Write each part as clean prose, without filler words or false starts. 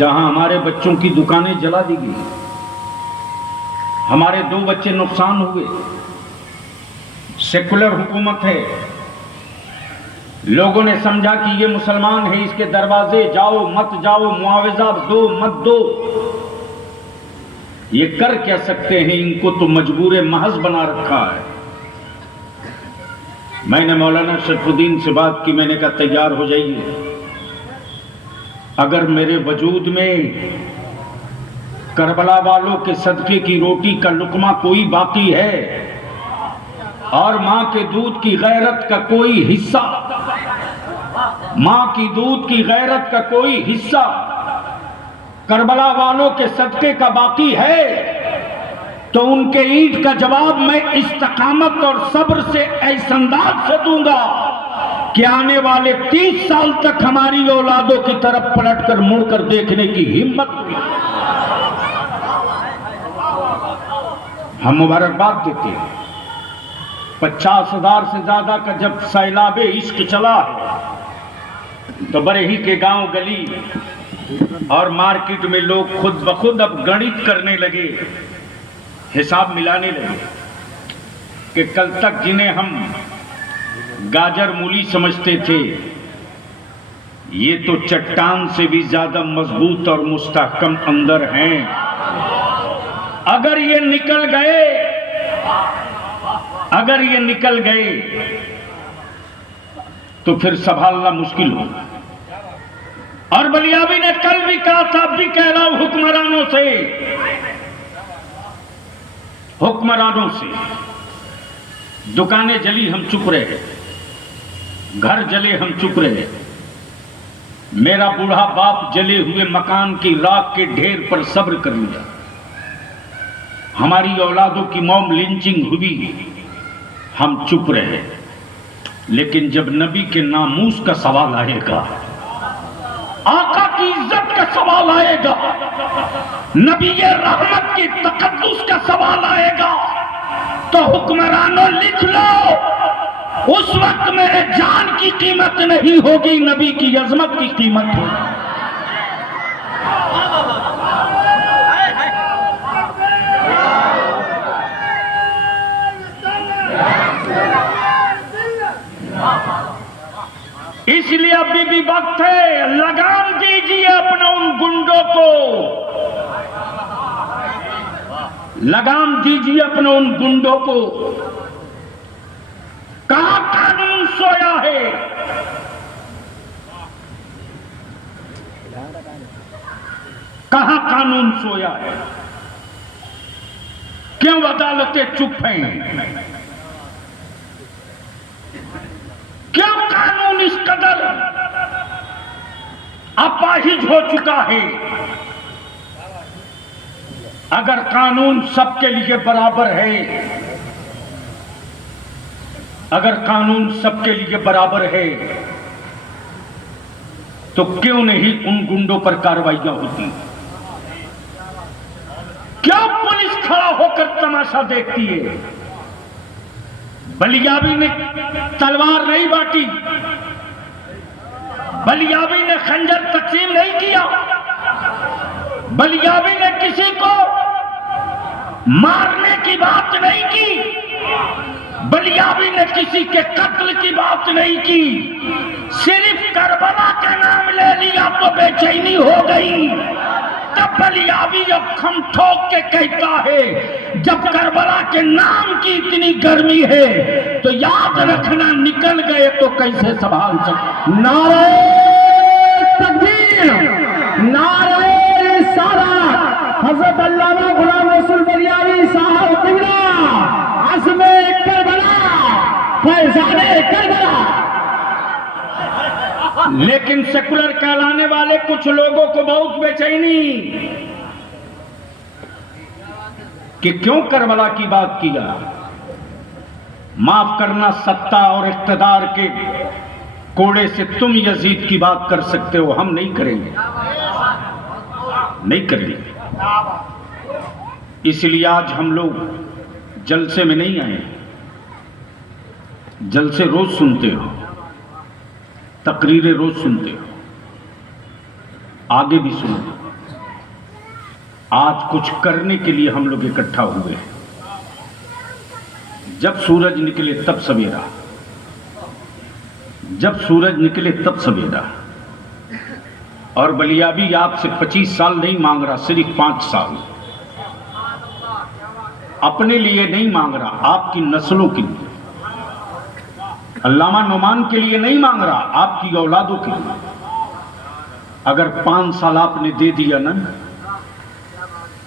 जहां हमारे बच्चों की दुकानें जला दी गई, हमारे 2 बच्चे नुकसान हुए। सेकुलर हुकूमत है, लोगों ने समझा कि ये मुसलमान है, इसके दरवाजे जाओ मत जाओ, मुआवजा दो मत दो। ये कर क्या सकते हैं, इनको तो मजबूर महज बना रखा है। मैंने मौलाना शरफुद्दीन से बात की, मैंने कहा तैयार हो जाइए, अगर मेरे वजूद में करबला वालों के सदके की रोटी का लुकमा कोई बाकी है और मां के दूध की गैरत का कोई हिस्सा, मां की दूध की गैरत का कोई हिस्सा करबला वालों के सदके का बाकी है, तो उनके ईंट का जवाब मैं इस्तकामत और सब्र से ऐसे अंदाज से दूंगा कि आने वाले 30 साल तक हमारी औलादों की तरफ पलटकर मुड़कर देखने की हिम्मत नहीं। हम मुबारकबाद देते हैं। 50,000 से ज्यादा का जब सैलाबे इश्क चला है तो बरेही के गांव गली और मार्केट में लोग खुद ब खुद अब गणित करने लगे, हिसाब मिलाने लगे कि कल तक जिन्हें हम गाजर मूली समझते थे, ये तो चट्टान से भी ज्यादा मजबूत और मुस्तहकम अंदर हैं। अगर ये निकल गए, अगर ये निकल गए तो फिर संभालना मुश्किल होगा। और बलियाबी ने कल भी कहा था, अब भी कह रहा हूं, हुक्मरानों से, हुक्मरानों से, दुकानें जली हम चुप रहे, घर जले हम चुप रहे, मेरा बूढ़ा बाप जले हुए मकान की राख के ढेर पर सब्र कर लिया, हमारी औलादों की मॉब लिंचिंग हुई, हम चुप रहे। लेकिन जब नबी के नामूस का सवाल आएगा, आका की इज्जत का सवाल आएगा, नबी रहमत की तकद्दुस का सवाल आएगा, तो हुक्मरानों लिख लो, उस वक्त मेरे जान की कीमत नहीं होगी, नबी की अजमत की कीमत होगी। इसलिए अभी भी वक्त है, लगाम दीजिए अपने उन गुंडों को, लगाम दीजिए अपने उन गुंडों को। कहां कानून सोया है, कहां कानून सोया है, क्यों अदालतें चुप हैं, क्यों कानून इस कदर अपाहिज हो चुका है। अगर कानून सबके लिए बराबर है, अगर कानून सबके लिए बराबर है, तो क्यों नहीं उन गुंडों पर कार्रवाइयां होती, क्यों पुलिस खड़ा होकर तमाशा देखती है। बलियाबी ने तलवार नहीं बांटी, बलियाबी ने खंजर तकसीम नहीं किया, बलियाबी ने किसी को मारने की बात नहीं की, बलियाबी ने किसी के कत्ल की बात नहीं की, सिर्फ करबला का नाम ले लिया तो बेचैनी हो गई। तब बलियाबी अब खम ठोक के कहता है, जब करबला के नाम की इतनी गर्मी है तो याद रखना, निकल गए तो कैसे संभाल सकते। नारे तकबीर, नारे रिसालत, हज़रत अल्लामा गुलाम रसूल बलियावी साहब तिगड़ा, आज़मे करबला, फैज़ाने करबला। लेकिन सेकुलर कहलाने वाले कुछ लोगों को बहुत बेचैनी कि क्यों करबला की बात किया। माफ करना, सत्ता और इख्तिदार के कोड़े से तुम यजीद की बात कर सकते हो, हम नहीं करेंगे, नहीं करेंगे। इसलिए आज हम लोग जलसे में नहीं आए, जलसे रोज सुनते हो, तकरीरें रोज सुनते हो, आगे भी सुनो। आज कुछ करने के लिए हम लोग इकट्ठा हुए हैं। जब सूरज निकले तब सवेरा, जब सूरज निकले तब सवेरा। और बलियाबी आपसे 25 साल नहीं मांग रहा, सिर्फ 5 साल। अपने लिए नहीं मांग रहा, आपकी नस्लों के लिए। अल्लामा नुमान के लिए नहीं मांग रहा, आपकी औलादों के लिए। अगर 5 साल आपने दे दिया ना,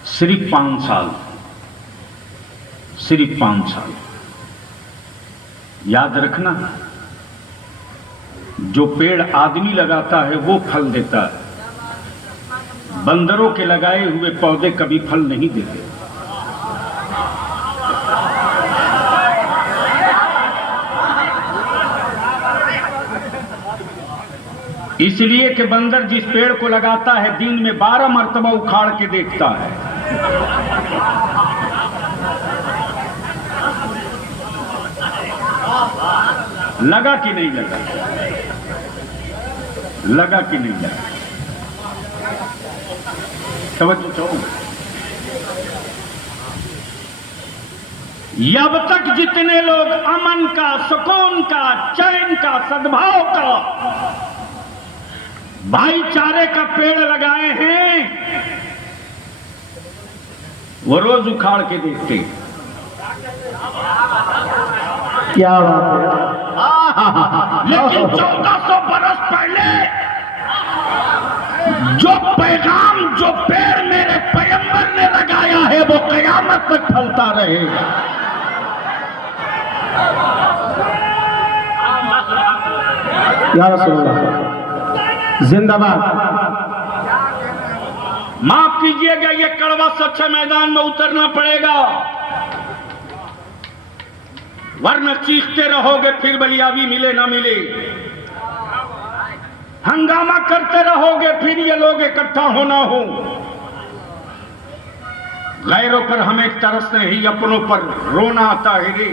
सिर्फ 5 साल, सिर्फ 5 साल। याद रखना, जो पेड़ आदमी लगाता है वो फल देता है, बंदरों के लगाए हुए पौधे कभी फल नहीं देते। इसलिए कि बंदर जिस पेड़ को लगाता है दिन में 12 मर्तबा उखाड़ के देखता है। लगा कि नहीं लगा, लगा कि नहीं लगा। तवज्जो चाहो। अब तक जितने लोग अमन का, सुकून का, चैन का, सद्भाव का, भाईचारे का पेड़ लगाए हैं, वो रोज उखाड़ के देखते। क्या बात है। लेकिन 1400 बरस पहले जो पैगाम, जो पेड़ मेरे पैगंबर ने लगाया है, वो कयामत तक फलता रहेगा। या रसूलल्लाह जिंदाबाद। माफ कीजिएगा, ये कड़वा सच है, मैदान में उतरना पड़ेगा, वरना चीखते रहोगे फिर बलियाबी मिले ना मिले। हंगामा करते रहोगे फिर ये लोग इकट्ठा होना हो। गैरों पर हमें तरसने ही अपनों पर रोना आता है रे।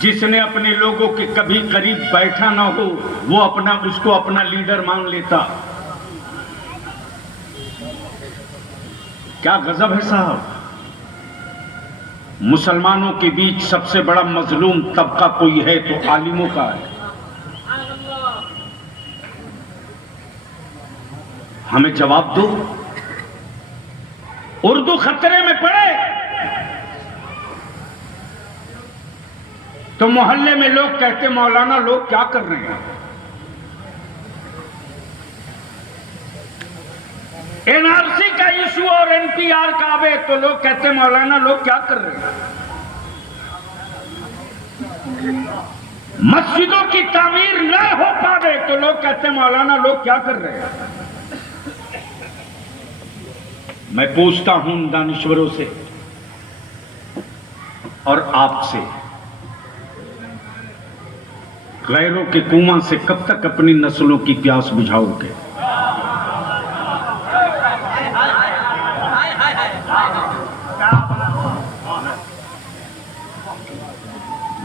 जिसने अपने लोगों के कभी करीब बैठा ना हो, वो उसको अपना लीडर मान लेता। क्या गजब है साहब। मुसलमानों के बीच सबसे बड़ा मजलूम तबका कोई है तो आलिमों का है। हमें जवाब दो। उर्दू खतरे में पड़े तो मोहल्ले में लोग कहते, मौलाना लोग क्या कर रहे हैं। एनआरसी का इशू और एनपीआर का आवे तो लोग कहते, मौलाना लोग क्या कर रहे हैं। मस्जिदों की तामीर न हो पावे तो लोग कहते, मौलाना लोग क्या कर रहे हैं। मैं पूछता हूं दानिश्वरों से और आपसे, गैरों के कुआं से कब तक अपनी नस्लों की प्यास बुझाओगे।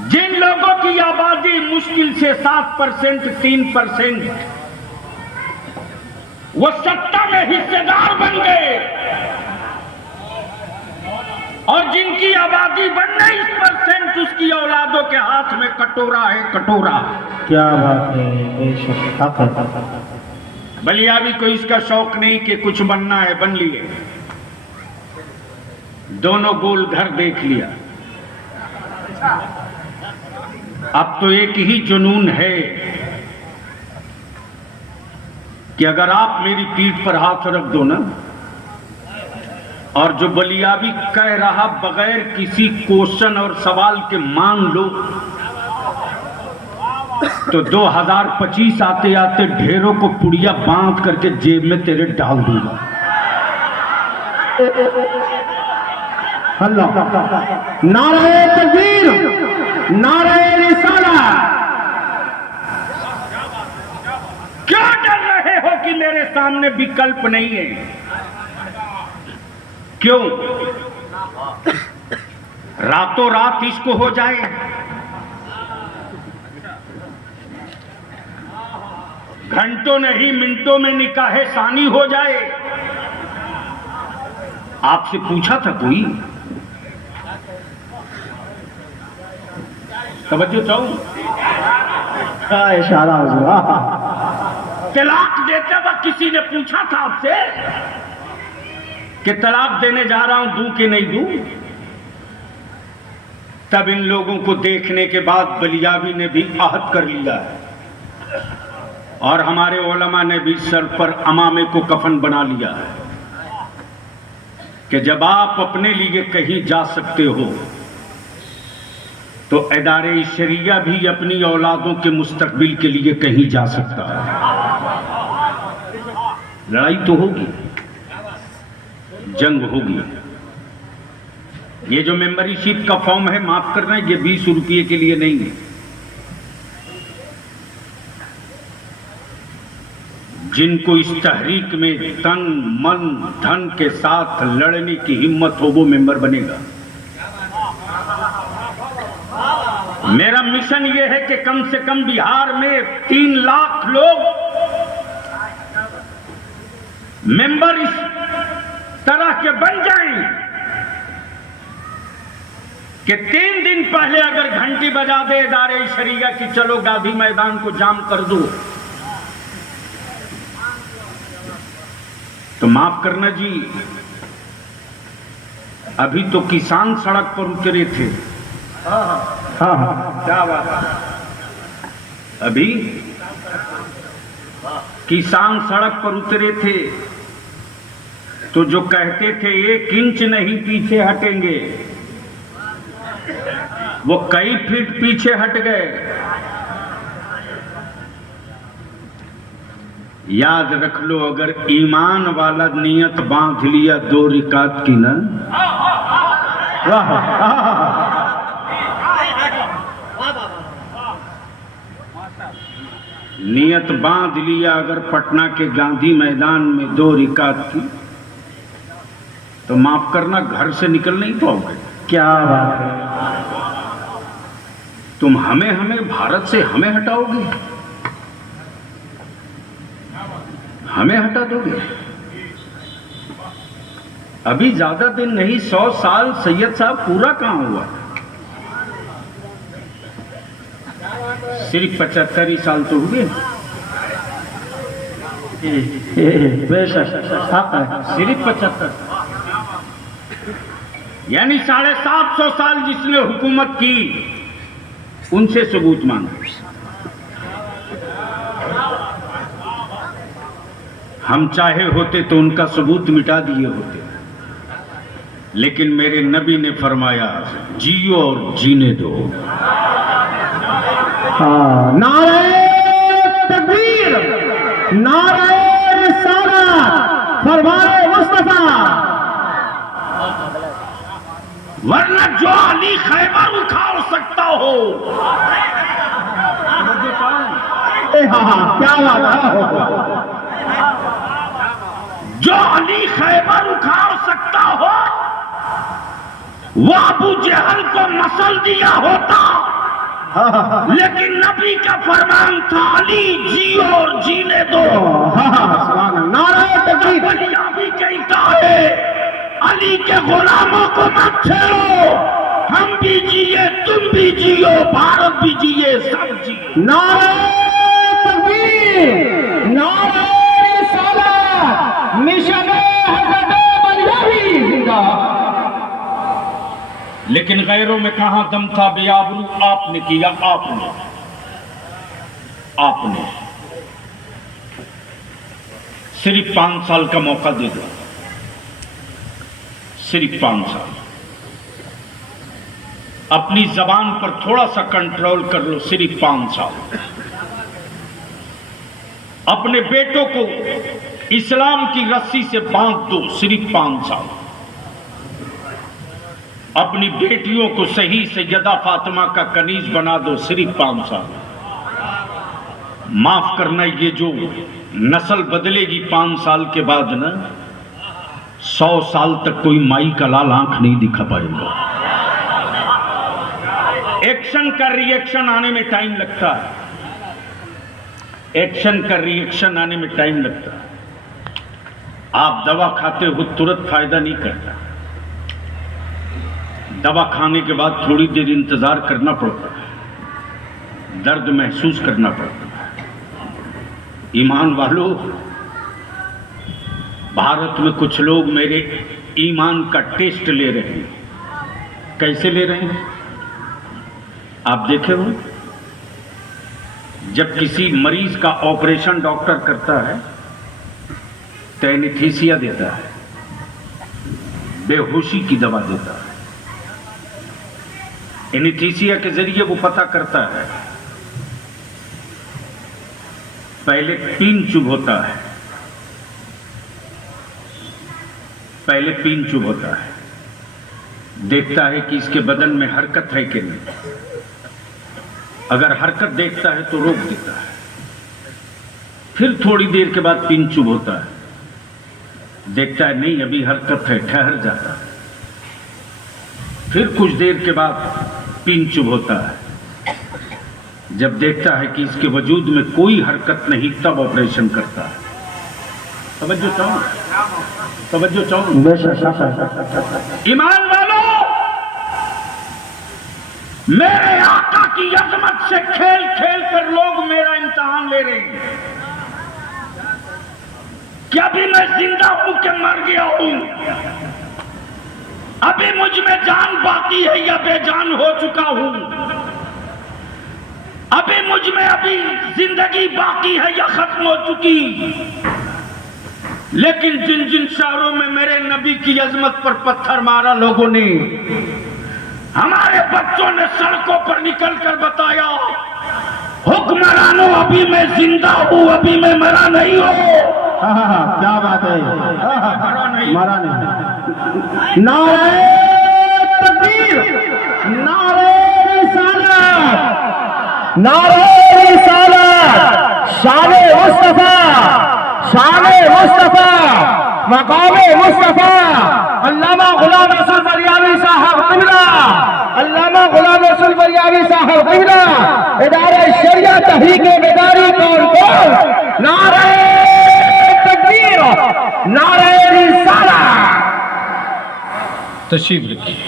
जिन लोगों की आबादी मुश्किल से 7%, 3%, वो सत्ता में हिस्सेदार बन गए, और जिनकी आबादी 19%, उसकी औलादों के हाथ में कटोरा है, कटोरा। क्या बात है, बेशक। बलियाबी को इसका शौक नहीं कि कुछ बनना है, बन लिए। दोनों गोल घर देख लिया। अब तो एक ही जुनून है कि अगर आप मेरी पीठ पर हाथ रख दो ना, और जो बलियाबी कह रहा बगैर किसी क्वेश्चन और सवाल के मान लो, तो 2025 आते आते ढेरों को पुड़िया बांध करके जेब में तेरे डाल दूंगा। अल्लाह। नारे तकबीर, नारे रिसाला। क्या डर रहे हो कि मेरे सामने विकल्प नहीं है। क्यों रातों रात इसको हो जाए। घंटों नहीं मिनटों में निकाहे सानी हो जाए। आपसे पूछा था कोई? तवज्जो चाहूं? क्या इशारा हुआ? तलाक देते वक्त किसी ने पूछा था आपसे कि तलाक देने जा रहा हूं, दूं कि नहीं दूं? तब इन लोगों को देखने के बाद बलियाबी ने भी आहत कर लिया है और हमारे उलमा ने भी सर पर अमामे को कफन बना लिया है कि जब आप अपने लिए कहीं जा सकते हो तो इदारे शरिया भी अपनी औलादों के मुस्तकबिल के लिए कहीं जा सकता है। लड़ाई तो होगी, जंग होगी। ये जो मेंबरशिप का फॉर्म है, माफ करना, ये 20 रुपये के लिए नहीं है। जिनको इस तहरीक में तन मन धन के साथ लड़ने की हिम्मत हो वो मेंबर बनेगा। मेरा मिशन ये है कि कम से कम बिहार में 3 लाख लोग मेंबर इस तरह के बन जाएं कि 3 दिन पहले अगर घंटी बजा दे इदारे शरिया की, चलो गांधी मैदान को जाम कर दो, तो माफ करना जी, अभी तो किसान सड़क पर उतरे थे। हाँ, क्या बात है? अभी किसान सड़क पर उतरे थे तो जो कहते थे 1 इंच नहीं पीछे हटेंगे, वो कई फीट पीछे हट गए। याद रख लो, अगर ईमान वाला नियत बांध लिया 2 रिकात की ना, नियत बांध लिया अगर पटना के गांधी मैदान में 2 रिकात की, तो माफ करना, घर से निकल नहीं पाओगे। क्या बात है? तुम हमें भारत से हमें हटाओगे, हमें हटा दोगे। अभी ज्यादा दिन नहीं, 100 साल सैयद साहब पूरा कहां हुआ? सिर्फ 75 ही साल तो हुए। बेशक हक है। सिर्फ 75, यानी 750 साल जिसने हुकूमत की, उनसे सबूत मांगो। हम चाहे होते तो उनका सबूत मिटा दिए होते, लेकिन मेरे नबी ने फरमाया जियो और जीने दो। नारे तकबीर, नारे रिसालत, फरमाने मुस्तफा। वरना जो अली खैबर उखाड़ सकता हो, क्या बात है? जो अली खैबर उखाड़ सकता हो, वो अबू जहल को मसल दिया होता। लेकिन नबी का फरमान था अली जियो और जीने दो। नारे तकबीर। बलियाबी कहता है अली के गुलामों को मत छेड़ो, हम भी जिए तुम भी जियो, भारत भी जिए, सब जिए। नारे तकबीर, नारे रिसालत, मिशन हज़रत बलियाबी जिंदाबाद। लेकिन गैरों में कहां दम था बेआबरू? आपने किया, आपने सिर्फ 5 साल का मौका दे दो, सिर्फ 5 साल। अपनी जबान पर थोड़ा सा कंट्रोल कर लो, सिर्फ 5 साल। अपने बेटों को इस्लाम की रस्सी से बांध दो, सिर्फ 5 साल। अपनी बेटियों को सही सैयदा फातिमा का कनीज बना दो, सिर्फ 5 साल। माफ करना, ये जो नस्ल बदलेगी 5 साल के बाद ना, 100 साल तक कोई माई का लाल आंख नहीं दिखा पाएगा। एक्शन का रिएक्शन आने में टाइम लगता है। एक्शन का रिएक्शन आने में टाइम लगता है। आप दवा खाते हो तुरंत फायदा नहीं करता, दवा खाने के बाद थोड़ी देर इंतजार करना पड़ता है, दर्द महसूस करना पड़ता है। ईमान वालों, भारत में कुछ लोग मेरे ईमान का टेस्ट ले रहे हैं। कैसे ले रहे हैं आप देखे हो? जब किसी मरीज का ऑपरेशन डॉक्टर करता है तो एनेस्थीसिया देता है, बेहोशी की दवा देता है। एनेस्थीसिया के जरिए वो पता करता है, पहले पिन चुभ होता है, पहले पिन चुभ होता है, देखता है कि इसके बदन में हरकत है कि नहीं। अगर हरकत देखता है तो रोक देता है। फिर थोड़ी देर के बाद पिन चुभ होता है, देखता है नहीं अभी हरकत है, ठहर जाता है। फिर कुछ देर के बाद पिन चुभ होता है, जब देखता है कि इसके वजूद में कोई हरकत नहीं तब ऑपरेशन करता है। तवज्जो चाहूं, तवज्जो चाहूं। ईमान वालों, मेरे आका की अजमत से खेल खेल कर लोग मेरा इम्तिहान ले रहे हैं। क्या भी मैं जिंदा हूं कि मर गया हूं? अभी मुझ में जान बाकी है या बेजान हो चुका हूं? अभी मुझ में अभी जिंदगी बाकी है या खत्म हो चुकी? लेकिन जिन जिन शहरों में मेरे नबी की अजमत पर पत्थर मारा लोगों ने, हमारे बच्चों ने सड़कों पर निकलकर बताया, हुक्मरानों अभी मैं जिंदा हूं, अभी मैं मरा नहीं हूं। क्या बात है, मरा नहीं। नारे तकबीर, नारे रिसालत, नारे रिसालत, शाने मुस्तफा, शाने मुस्तफा, मकामे मुस्तफा, अल्लामा गुलाम रसूल बरियावी साहब क़िबला, अल्लामा गुलाम रसूल बरियावी साहब क़िबला, इदारे शरिया तहरीक बेदारी कौन कौन, नारे तकबीर, नारे रिसालत। तशरीफ रखिए।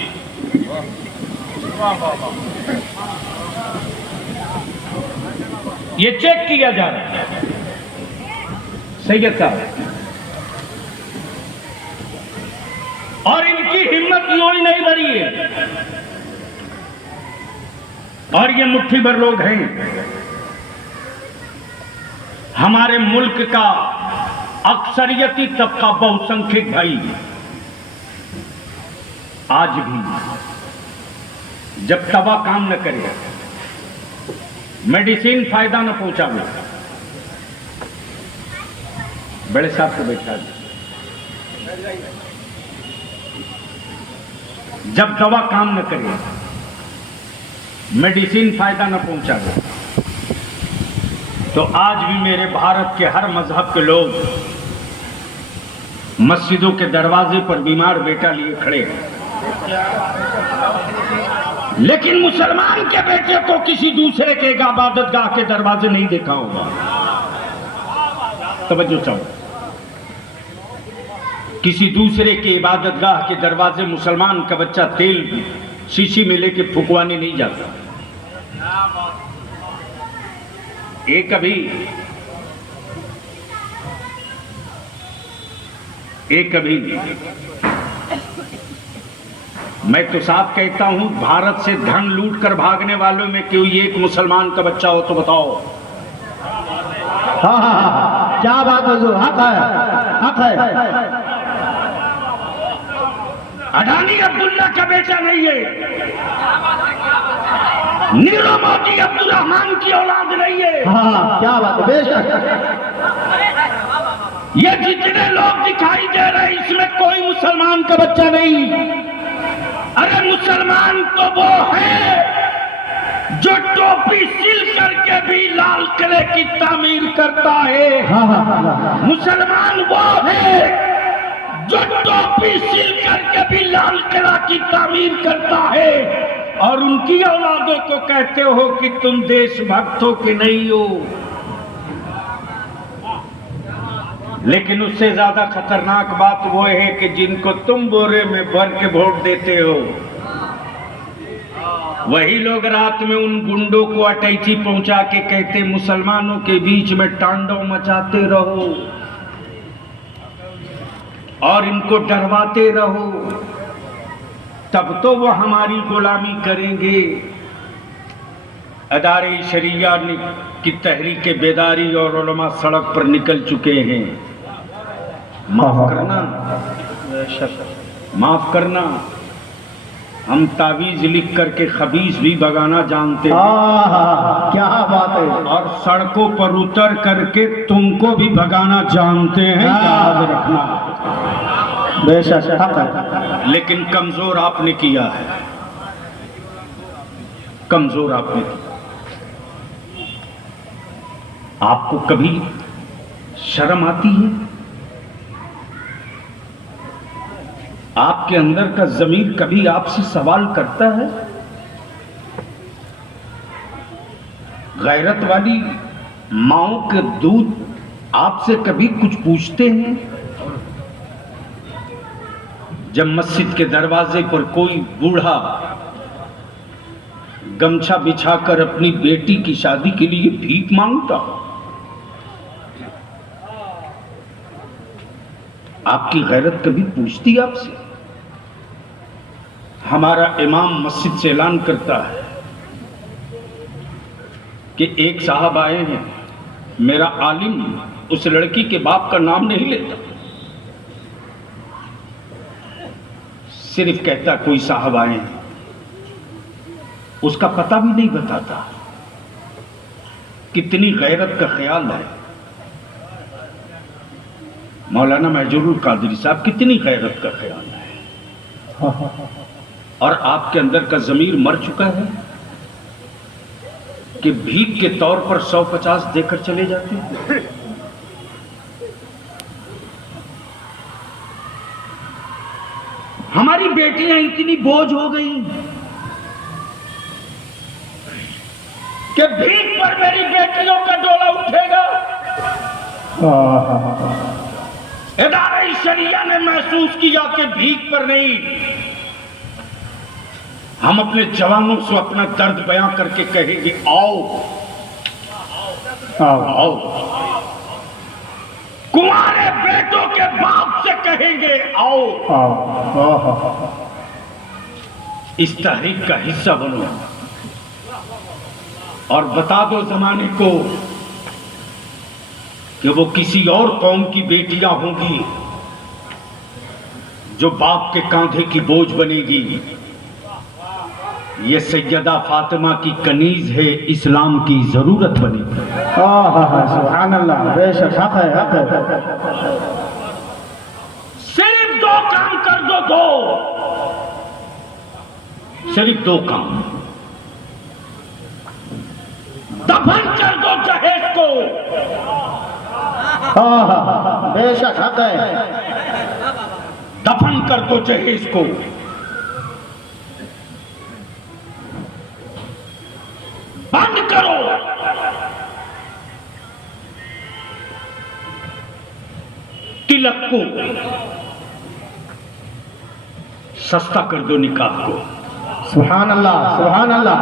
ये चेक किया जा रहा है सैयद साहब, और इनकी हिम्मत यूं ही नहीं बढ़ी है। और ये मुट्ठी भर लोग हैं, हमारे मुल्क का अक्सरियती तबका बहुसंख्यक भाई आज भी जब दवा काम न करे, मेडिसिन फायदा न पहुंचावे, बड़े साहब को बैठा दे। जब दवा काम न करे, मेडिसिन फायदा न पहुंचावे, तो आज भी मेरे भारत के हर मजहब के लोग मस्जिदों के दरवाजे पर बीमार बेटा लिए खड़े हैं। लेकिन मुसलमान के बेटे को किसी दूसरे के इबादतगाह के दरवाजे नहीं देखा होगा। तवज्जो चाहो, किसी दूसरे के इबादतगाह के दरवाजे मुसलमान का बच्चा तेल शीशी में लेके फुकवाने नहीं जाता। एक अभी मैं तो साफ कहता हूं, भारत से धन लूट कर भागने वालों में कोई एक मुसलमान का बच्चा हो तो बताओ। हाँ, क्या बात है, जो हक है, हक है। अडानी अब्दुल्ला का बेटा नहीं है, नीरव मोदी अब्दुल रहमान की औलाद नहीं है। हाँ, क्या बात है, बेशक। ये जितने लोग दिखाई दे रहे हैं, इसमें कोई मुसलमान का बच्चा नहीं। अरे मुसलमान तो वो है जो टोपी सिल करके भी लाल किले की तामीर करता है। मुसलमान वो है जो टोपी सिल करके भी लाल किला की तामीर करता है, और उनकी औलादों को कहते हो कि तुम देशभक्त हो कि नहीं हो। लेकिन उससे ज्यादा खतरनाक बात वो है कि जिनको तुम बोरे में भर के वोट देते हो, वही लोग रात में उन गुंडों को अटैची पहुंचा के कहते मुसलमानों के बीच में तांडव मचाते रहो और इनको डरवाते रहो, तब तो वो हमारी गुलामी करेंगे। अदारे शरिया की तहरीक बेदारी और उलमा सड़क पर निकल चुके हैं। माफ करना, माफ करना, हम तावीज लिख करके खबीस भी भगाना जानते हैं। क्या बात है। और सड़कों पर उतर करके तुमको भी भगाना जानते हैं, याद रखना। बेशक हक है। लेकिन कमजोर आपने किया है, कमजोर आपने किया। आपको कभी शर्म आती है? आपके अंदर का जमीर कभी आपसे सवाल करता है? गैरत वाली माओं के दूध आपसे कभी कुछ पूछते हैं? जब मस्जिद के दरवाजे पर कोई बूढ़ा गमछा बिछाकर अपनी बेटी की शादी के लिए भीख मांगता, आपकी गैरत कभी पूछती आपसे? हमारा इमाम मस्जिद से ऐलान करता है कि एक साहब आए हैं, मेरा आलिम उस लड़की के बाप का नाम नहीं लेता, सिर्फ कहता कोई साहब आए हैं, उसका पता भी नहीं बताता। कितनी गैरत का ख्याल है। मौलाना महजूरुल कादरी साहब, कितनी गैरत का ख्याल है। और आपके अंदर का जमीर मर चुका है कि भीख के तौर पर 150 देकर चले जाते हैं। हमारी बेटियां इतनी बोझ हो गई कि भीख पर मेरी बेटियों का डोला उठेगा। इदारे शरिया ने महसूस किया कि भीख पर नहीं, हम अपने जवानों से अपना दर्द बयां करके कहेंगे आओ आओ आओ। कुंवारे बेटों के बाप से कहेंगे आओ आओ। इस तहरीक का हिस्सा बनो और बता दो जमाने को कि वो किसी और कौम की बेटियां होंगी जो बाप के कांधे की बोझ बनेगी। ये सैयदा फातिमा की कनीज है, इस्लाम की जरूरत बनेगी। सुभान अल्लाह, बेशक हक है, हक है। सिर्फ दो काम कर दो, सिर्फ दो काम। दफन कर दो जहेज को। बेशक हक है। दफन कर दो जहेज को। बंद करो। तिलक को सस्ता कर दो, निकाह को। सुभान अल्लाह, सुभान अल्लाह।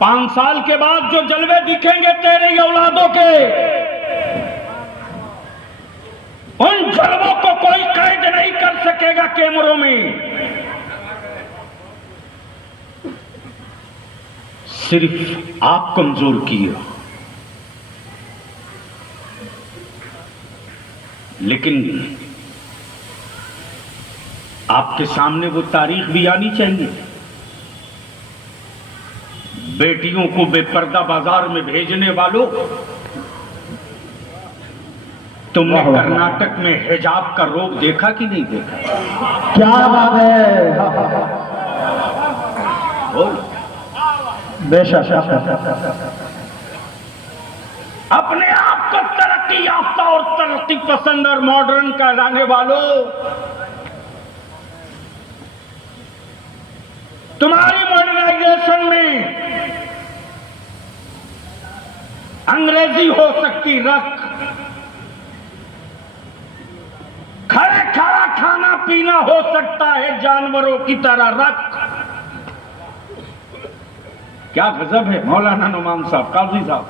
5 साल के बाद जो जलवे दिखेंगे तेरे औलादों के, उन जलवों को कोई कैद नहीं कर सकेगा कैमरों में। सिर्फ आप कमजोर किए, लेकिन आपके सामने वो तारीख भी आनी चाहिए। बेटियों को बेपर्दा बाजार में भेजने वालों, तुमने कर्नाटक में हिजाब का रोक देखा कि नहीं देखा? क्या बात है। बोल। बेशक अपने आप को तरक्की याफ्ता और तरक्की पसंद और मॉडर्न कहलाने वालों, तुम्हारी मॉडर्नाइजेशन में अंग्रेजी हो सकती रख, खड़े खड़ा खाना पीना हो सकता है जानवरों की तरह, रख। क्या गजब है मौलाना नुमान साहब, काजी साहब।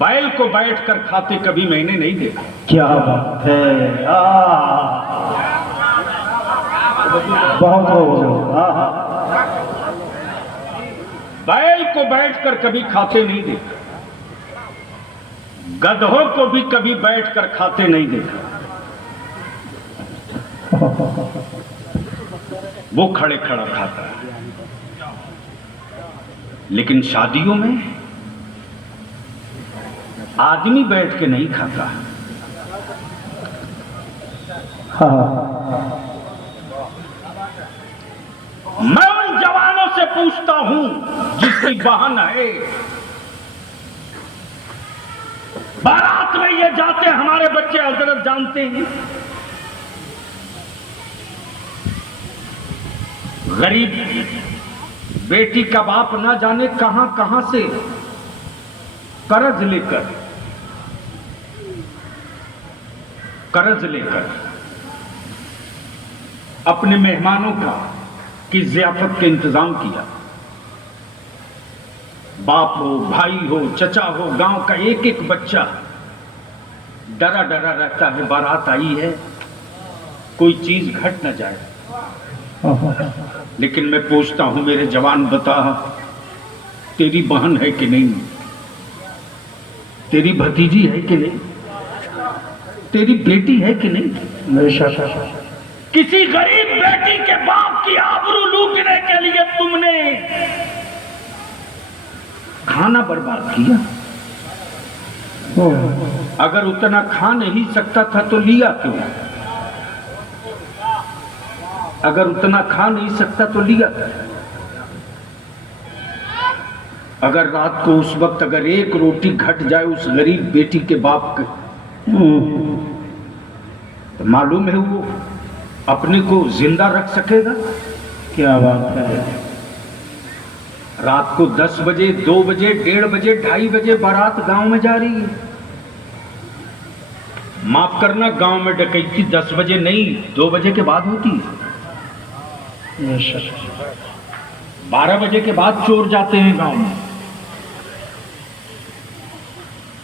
बैल को बैठकर खाते कभी मैंने नहीं देखा। क्या बात है, बहुत हो। बैल को बैठकर कभी खाते नहीं देखा, गधों को भी कभी बैठकर खाते नहीं देखा। वो खड़े खड़ा खाता है। लेकिन शादियों में आदमी बैठ के नहीं खाता। मैं उन जवानों से पूछता हूं जिसकी बहन है, बारात में ये जाते, हमारे बच्चे हजरत जानते हैं, गरीब बेटी का बाप ना जाने कहां कहां से कर्ज लेकर अपने मेहमानों की ज़ियाफत के इंतजाम किया। बाप हो, भाई हो, चचा हो, गांव का एक एक बच्चा डरा डरा रहता है, बारात आई है, कोई चीज घट न जाए। लेकिन मैं पूछता हूं, मेरे जवान बता, तेरी बहन है कि नहीं, तेरी भतीजी है कि नहीं, तेरी बेटी है कि नहीं? किसी गरीब बेटी के बाप की आबरू लूटने के लिए तुमने खाना बर्बाद किया। अगर उतना खा नहीं सकता था तो लिया क्यों? अगर उतना खा नहीं सकता तो लिया। अगर रात को उस वक्त अगर एक रोटी घट जाए उस गरीब बेटी के बाप के, तो मालूम है वो अपने को जिंदा रख सकेगा? क्या बात है। रात को 10 बजे, 2 बजे, 1:30 बजे, 2:30 बजे बारात गांव में जा रही है। माफ करना, गांव में डकैती 10 बजे नहीं, 2 बजे के बाद होती है। 12 बजे के बाद चोर जाते हैं गांव में।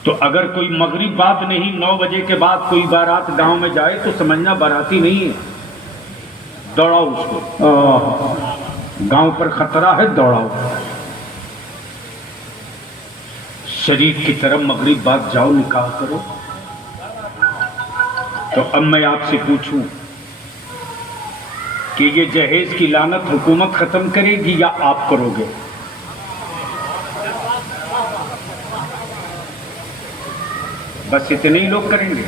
तो अगर कोई मगरिब बाद नहीं, 9 बजे के बाद कोई बारात गांव में जाए तो समझना बाराती नहीं है, दौड़ाओ उसको। गांव पर खतरा है, दौड़ाओ। शरीफ की तरफ मगरिब बाद जाओ, निकाह करो। तो अब मैं आपसे पूछूं कि ये जहेज की लानत हुकूमत खत्म करेगी या आप करोगे? बस इतने ही लोग करेंगे।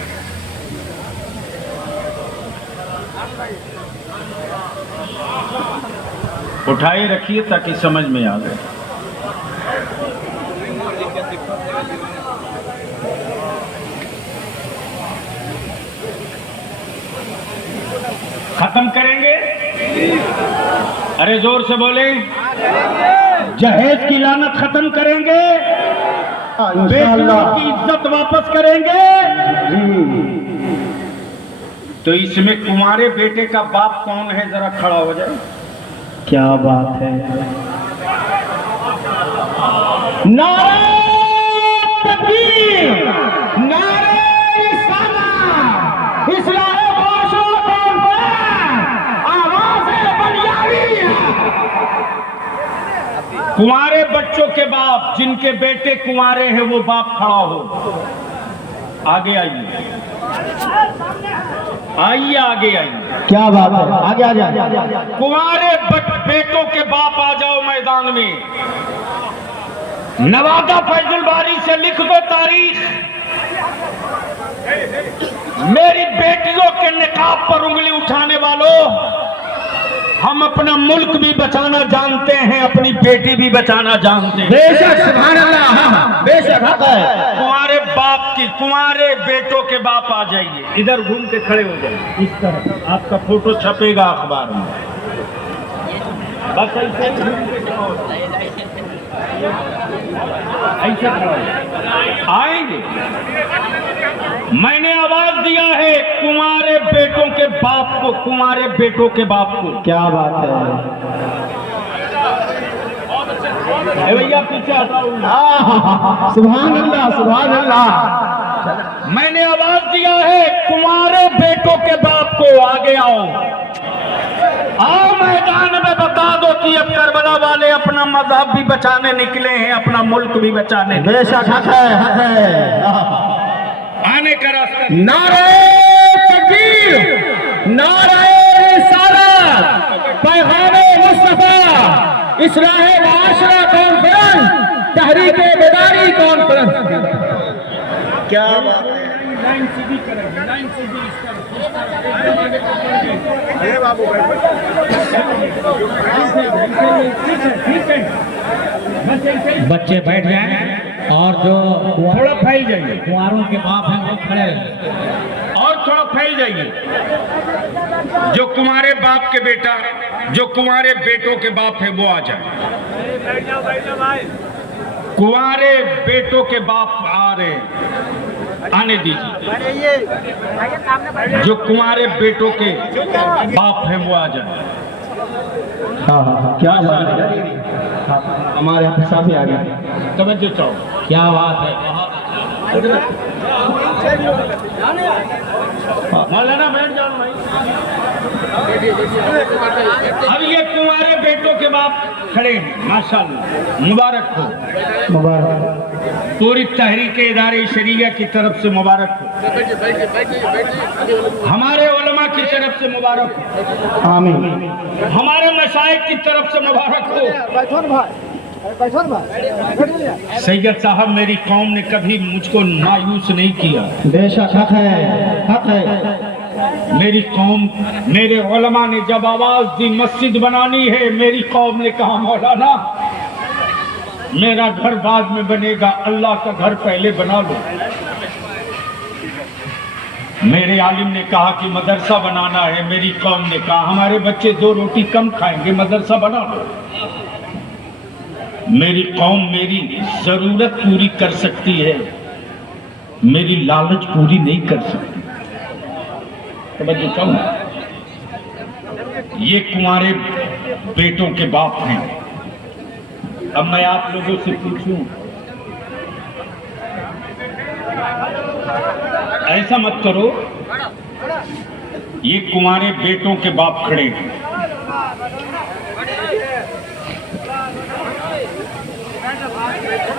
उठाए रखिए ताकि समझ में आ जाए। खत्म करेंगे? अरे जोर से बोले। जहेज की लानत खत्म करेंगे, बेटियों की इज्जत वापस करेंगे। तो इसमें कुंवारे बेटे का बाप कौन है, जरा खड़ा हो जाए। क्या बात है। नारे तकबीर, नारे रिसालत, इस्लाम कुंवारे बच्चों के बाप, जिनके बेटे कुंवारे हैं, वो बाप खड़ा हो। आगे आइए, आइए आगे आइए। क्या बात है, आगे आ जाए। कुंवारे बेटों के बाप आ जाओ मैदान में। नवादा फैजुल बारी से लिख दो तारीख। मेरी बेटियों के निकाब पर उंगली उठाने वालों, हम अपना मुल्क भी बचाना जानते हैं, अपनी बेटी भी बचाना जानते हैं। बेशक, सुभान अल्लाह, बेशक हक है। कुंवारे बाप की, कुंवारे बेटों के बाप आ जाइए, इधर घूम के खड़े हो जाइए। इस तरह आपका फोटो छपेगा अखबार में। बस ऐसे घूम के खड़ा हो जाइए, ऐसे खड़ा हो जाइए। आएंगे। मैंने आवाज दिया है कुंवारे बेटों के बाप को, कुंवारे बेटों के बाप को। क्या बात है। भैया पीछे हटाओ। सुभान अल्लाह, सुभान अल्लाह। मैंने आवाज दिया है कुंवारे बेटों के बाप को, आगे आओ, आओ मैदान में बता दो कि अब करबला वाले अपना मजहब भी बचाने निकले हैं, अपना मुल्क भी बचाने। बेशक हक है, हक है। आने का रास्ता। नारे तकबीर, नारे रिसालत, पैगाम मुस्तफा, इस्लाह माशरा कॉन्फ्रेंस, तहरीक बेदारी कॉन्फ्रेंस। क्या बात है। बच्चे बैठ जाएं और जो थोड़ा फैल जाइए, कुंवारों के बाप हैं वो खड़े रहें। और थोड़ा फैल जाइए। जो कुंवारे बाप के बेटा, जो कुंवारे बेटों के बाप है वो आ जाए। कुंवारे बेटों के बाप आ रहे, आने दीजिए। जो कुंवारे बेटों के बाप हैं वो आ जाए। हाँ हाँ हाँ, क्या बात है। हमारे यहाँ साथी आ गए। समझ चाहो, क्या बात है। मौलाना बैठ जाओ भाई। अब ये कुंवारे बेटों के बाप खड़े हैं, माशाल्लाह, मुबारक हो, मुबारक। पूरी तहरीक इदारे शरीया की तरफ से मुबारक हो, हमारे उलमा की तरफ से मुबारक हो, आमीन। हमारे मशाइख की तरफ से मुबारक हो। सैयद साहब, मेरी कौम ने कभी मुझको मायूस नहीं किया। बेशक हक है, हक है। मेरी कौम, मेरे उलमा ने जब आवाज दी मस्जिद बनानी है, मेरी कौम ने कहा मौलाना मेरा घर बाद में बनेगा, अल्लाह का घर पहले बना लो। मेरे आलिम ने कहा कि मदरसा बनाना है, मेरी कौम ने कहा हमारे बच्चे 2 रोटी कम खाएंगे, मदरसा बना लो। मेरी कौम मेरी जरूरत पूरी कर सकती है, मेरी लालच पूरी नहीं कर सकती। तो मैं जो कहूं, ये कुंवारे बेटों के बाप हैं। अब मैं आप लोगों से पूछूं, ऐसा मत करो, ये कुंवारे बेटों के बाप खड़े हैं,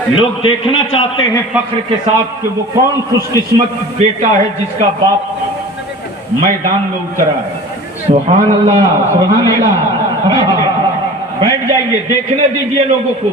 लोग देखना चाहते हैं फख्र के साथ कि वो कौन खुशकिस्मत बेटा है जिसका बाप मैदान में उतरा है। सुभान अल्लाह, सुभान अल्लाह। बैठ जाइए, देखने दीजिए लोगों को।